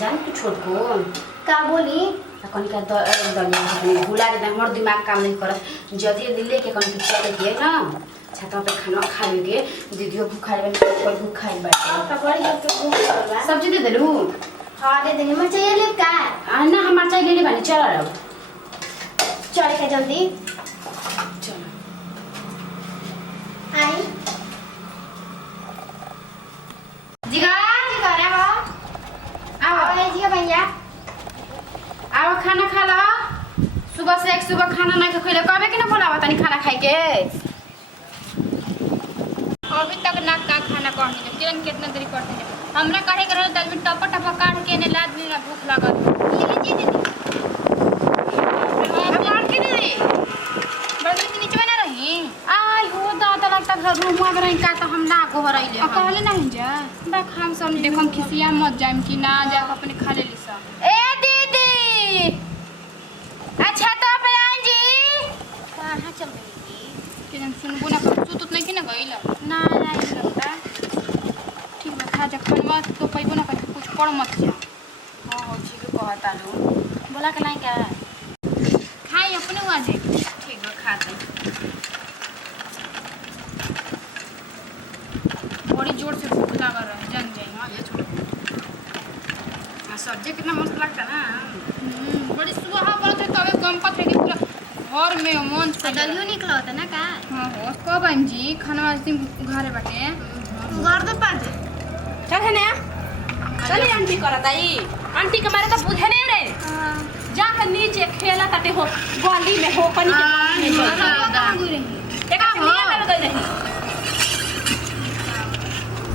जान तू छोड़ को का बोली कौन का दलिया भुला दे हमर दिमाग काम नहीं करत जदी दिले के कौन पिक्चर देखे ना छाता पे खाना खाएगे दीदियो भूखा है कोई भूखा है बैठे पकड़ के तो भूख लगला सब्जी दे देलू हां दे देंगे मैं चाहिए ले का ना हमार चाहिए ले ले बानी चल रहा चल के जल्दी चल आई जिगा जी करे हो आओ जी भैया आओ खाना खा ला सुबह से एक सुबह खाना नहीं खइले कबे के ना बोलावा तनी खाना खाए के अभी तक ना का खाना कहनी है किरण कितना देरी करते हैं हमरा काहे करल दाल में टप टप काट के ने लाद में भूख लागल ये जी दीदी मार के दे बड़ी के नीचे ना रही आई हो दादा लगता घर रूम में रही का तो हम ना को हरइले कहले नहीं जा बा खाम सब देखम खिसिया मत जाम कि ना जा अपने खा ले ली सब ए दीदी अच्छा तो पे आई जी कहां चल गई किरण सुनबो ना कर तू नहीं कि ना गइल ना नहीं लगता ठीक बा खा जा खनवा तो पैबो ना कर कुछ पड़ मत जा हां हो ठीक कहता लो बोला के नहीं क्या खाई अपने आ जाए ठीक है खाते बड़ी जोर से भूख लागल रहे जान जाए हां ये छोड़ सब्जी कितना मस्त लगता ना बड़ी सुबह बोलत है तबे गम पत है कि पूरा घर में मंच पे दलियो निकला होता ना का हां हो कब आइम जी खाना दिन घरे बाटे घर तो पास चल है ना चल आंटी करत आई आंटी के मारे तो बुझे नहीं रे जा के नीचे खेला ताटे हो गली में हो कनी के कहां गई रही एक लिया में गई रही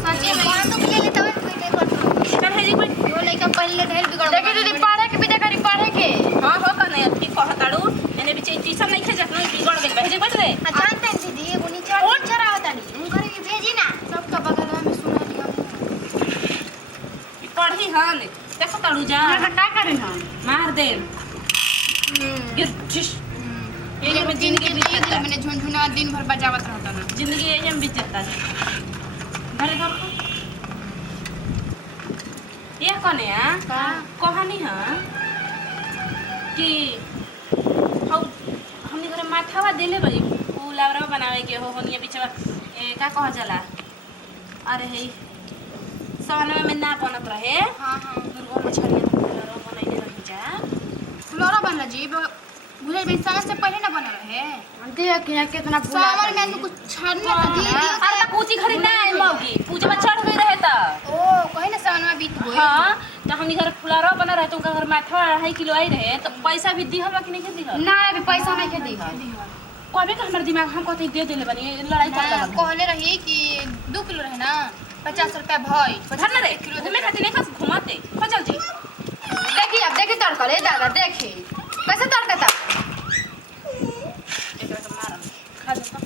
सच्ची में तो मुझे ले तब कोई नहीं करता चल है जी कोई वो लड़का पहले ढेर बिगड़ देखी दीदी पढ़े के विदा करी पढ़े के हां हो कने ठीक कहताड़ू एने बीच टीचर नहीं खेजत नहीं बिगड़ गेल भेजे बैठ रे जानते हैं दीदी वो नीचे चढ़ा होता नहीं उन घर के भेजी ना सबका बगल में सुना लिया पढ़ी हन देखो ताड़ू जा ना का करें हम मार दे गिर जिस ये में जिंदगी बीत जाता मैंने झुनझुना दिन भर बजावत रहता ना जिंदगी ये में बीत जाता घरे घर को ये कने है कहानी है कि हमने घर माथावा देले बड़ी पुलावरा बनावे के हो होनिया बीचवा का कह जाला अरे हे सवनवा में ना बनत रहे हां हां दुर्गा मछरिया पुलावरा बनैले रही जा फुलौरा बनला जी बुझे में साल से पहले ना बना रहे देख कि कितना फूल सावर में कुछ छाड़ने तो दी अरे पूजी खरी ना आई मौगी पूजा में चढ़ गई रहे त ओ कहीं ना सावन में बीत गई हां तो हमनी घर फुलावरा बना रहे तो उनका घर माथवा 2.5 किलो आई रहे तो पैसा भी दी हम कि नहीं दी हम ना अभी पैसा नहीं के दी कभी का हमर दिमाग हम कहते दे देले बनी लड़ाई कर लगा कहले रही कि 2 किलो रहे ना 50 रुपया भई धर ना रे घूमे खातिर नहीं खस घुमाते हो चल जी देखी अब देखी तड़का ले दादा देखी कैसे तड़का था एकरा के मारम खा जा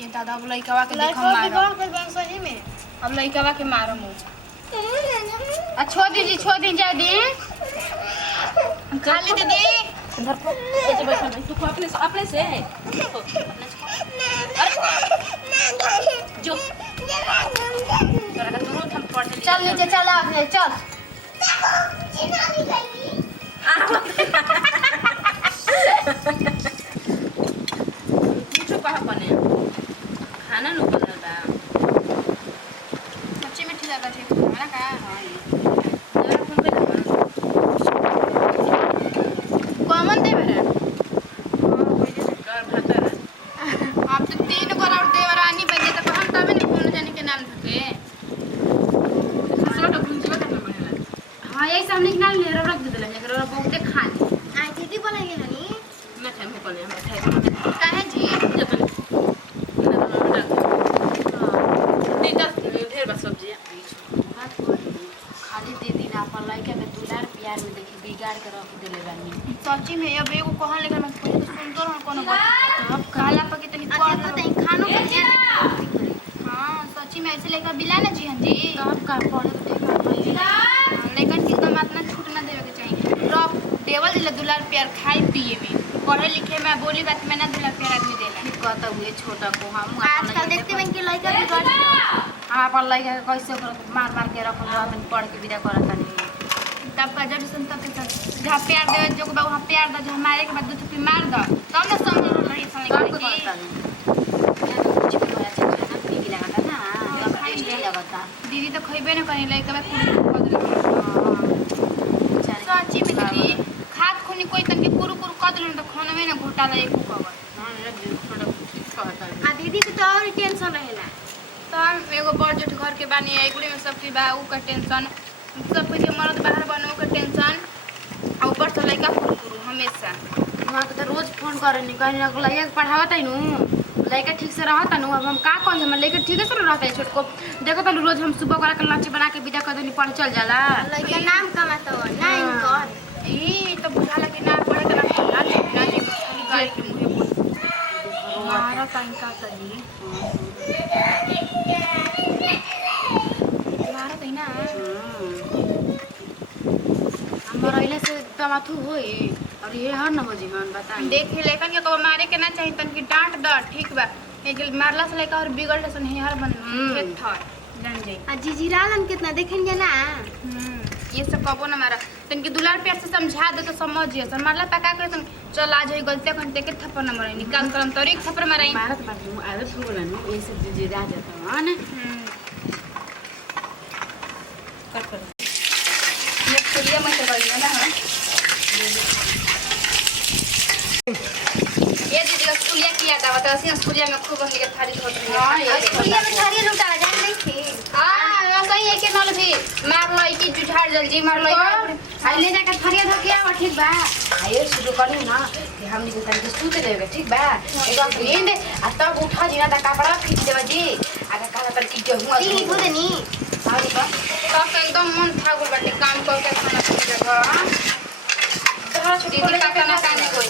ये दादा अब लइकावा के देख हम मारम सही में अब लइकावा के मारम हो छोड़ दीजिए छोड़ दी जाए दी खा ले दीदी धर को ऐसे बैठा नहीं तू अपने से देखो अपने से अरे जो जरा का दूर हम पढ़ ले चल नीचे चल आपने चल पूछो कहा बने खाना नु बनल बा सच्ची में ठीक लगा छे खाना का जरा फोन पे लगा कॉमन दे बेरा कर भातर आप तो 3 गो और देवरानी बन जाता हम तबे नहीं फोन जाने के नाम धके खसवा तो भुंजिया का बनेला हाँ यही सामने के नाम ले रख दे देला जरा बहुते खाने आई दीदी बोलेंगे हनी मैं खाए को ले हम खाए काहे जी जतन ढेर बस सब्जी खाली दे दी ना अपन लड़का के दुलार प्यार में देखी बिगाड़ के रख देले बानी सच्ची में अब एगो कहन लेकर मैं पहले तो सुनतो रह कोनो बात अब काला पके तनी अच्छा पता है खानों का ध्यान हां सच्ची में ऐसे लेकर बिला ना जी हम जी कब का पढ़े के ठीक है लेकिन ठीक तो मत ना छूट ना देवे के चाहिए रॉक टेबल दिला दुलार प्यार खाए पिए में पढ़े लिखे में बोली बात में ना दुलार प्यार आदमी देला कहता हुए छोटा को हम आजकल देखते हैं कि लड़का बिगड़ हम अपन लइका के कैसे करत मार मार के रखल रहत पढ़ के विदा करत नहीं तब का जब सुन तब के जहाँ प्यार दे जो के वहाँ प्यार दो जहाँ मारे के बाद दो थप्पी मार दो तब ना समझ रही सन सब की कुछ भी होया छै खाना पी भी लगाता ना तब टेस्टी लगता दीदी तो खइबे ना करी लइका में कुरकुर सच्ची में दीदी खात खुनी कोई तन के कुरकुर कर देलन तो खाना में ना घोटाला एक कवर आ दीदी के तो और टेंशन रहेला तो हम एगो बड़ जेठ घर के बानी एगुड़ी में सब चीज बा ऊ का टेंशन सब कुछ मर्द बाहर बनो का टेंशन आ ऊपर से लइका कुरकुर हमेशा वहाँ के तो रोज फोन करे नहीं कहीं ना लइका के पढ़ावत है नु लइका ठीक से रहता नु अब हम का कौन हम लइका ठीक से रहता है छोटको देखो तो रोज हम सुबह करा के लंच बना के विदा कर देनी पढ़ चल जाला लइका नाम कमाता हो ना इनकर ई तो बुझाला कि ना पढ़े के ना ना जी खाली गाय के मुंह पर मारा टाइम का तली मारा तई ना हमारा इले से तमाथू होई और ये हर न हो जी मन बता देख लेकिन के कब मारे के ना चाहिए तन की डांट द ठीक बा एक मारला से लेकर और बिगड़ सन है हर बन खेत थर जान जाई आ जीजीरालन कितना देखें जना ये सब कबो ना मारा तन के दुलार प्यार से समझा दे तो समझिए सर मारला पका के तुम चल आ जाई गलती करते के थप्पड़ न मारे निकाल करम तोरी थप्पड़ माराई भारत बात मु आदत हो गला नु ये सब जी राज जाता है ना कर कर ये खुलिया में से गई ना हां ये दीदी का खुलिया किया था बता सी खुलिया में खूब हमने के थारी धोत रही हां ये खुलिया में थारी लुटा जान नहीं थी हां सही है के नल भी मार लई की जुझाड़ जल्दी मार लई आइले जाके फरिया धो के आवा ठीक बा आयो शुरू करी ना कि हमनी के तन के सूते देवे ठीक बा एक नींद आ तब उठा जीना ता कपड़ा खींच देवा जी आगे कहा पर की जो हुआ दी धो देनी आगे बा तब एकदम मन था गुल बाटे काम कर के खाना खा जगह दीदी का खाना खाने को